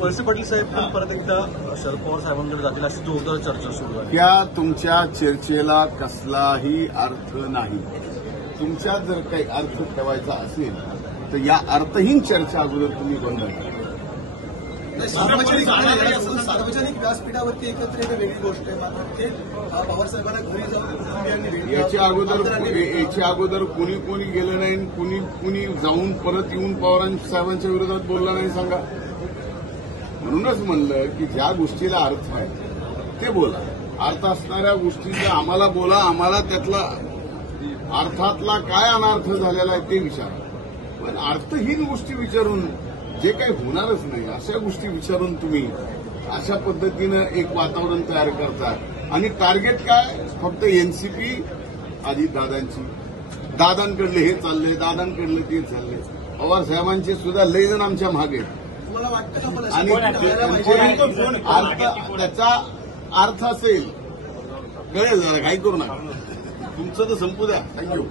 वळसे पाटील साहेब पण परत एकदा शरद पवार साहेबांकडे जातील अशी जोरदार चर्चा सुरू आहे. त्या तुमच्या चर्चेला कसलाही अर्थ नाही. तुमच्या जर काही अर्थ ठेवायचा असेल तर या अर्थहीन चर्चा अगोदर तुम्ही बंद करा. सार्वजनिक व्यासपीठावरती एकत्र येणं वेगळी गोष्ट आहे. मात्र ते पवारसाहेबांना घरी जाऊन याच्या अगोदर कुणी कोणी गेलं नाही, कुणी जाऊन परत येऊन पवार साहेबांच्या विरोधात बोलला नाही सांगा. म्हणूनच म्हणलं की ज्या गोष्टीला अर्थ आहे ते बोला. अर्थ असणाऱ्या गोष्टीचा आम्हाला बोला, आम्हाला त्यातला अर्थातला काय अनर्थ झालेला आहे ते विचारा. पण अर्थहीन गोष्टी विचारून जे काही होणारच नाही अशा गोष्टी विचारून तुम्ही अशा पद्धतीनं एक वातावरण तयार करता. आणि टार्गेट काय? फक्त एनसीपी अजितदादांची, दादांकडले हे चाललंय, दादांकडलं ते चाललंय. पवार साहेबांचे सुद्धा लय जण आमच्या मागे आणि त्याचा अर्थ असेल कळेल. जरा काही करू नका. तुमचं तर संपू द्या. थँक्यू.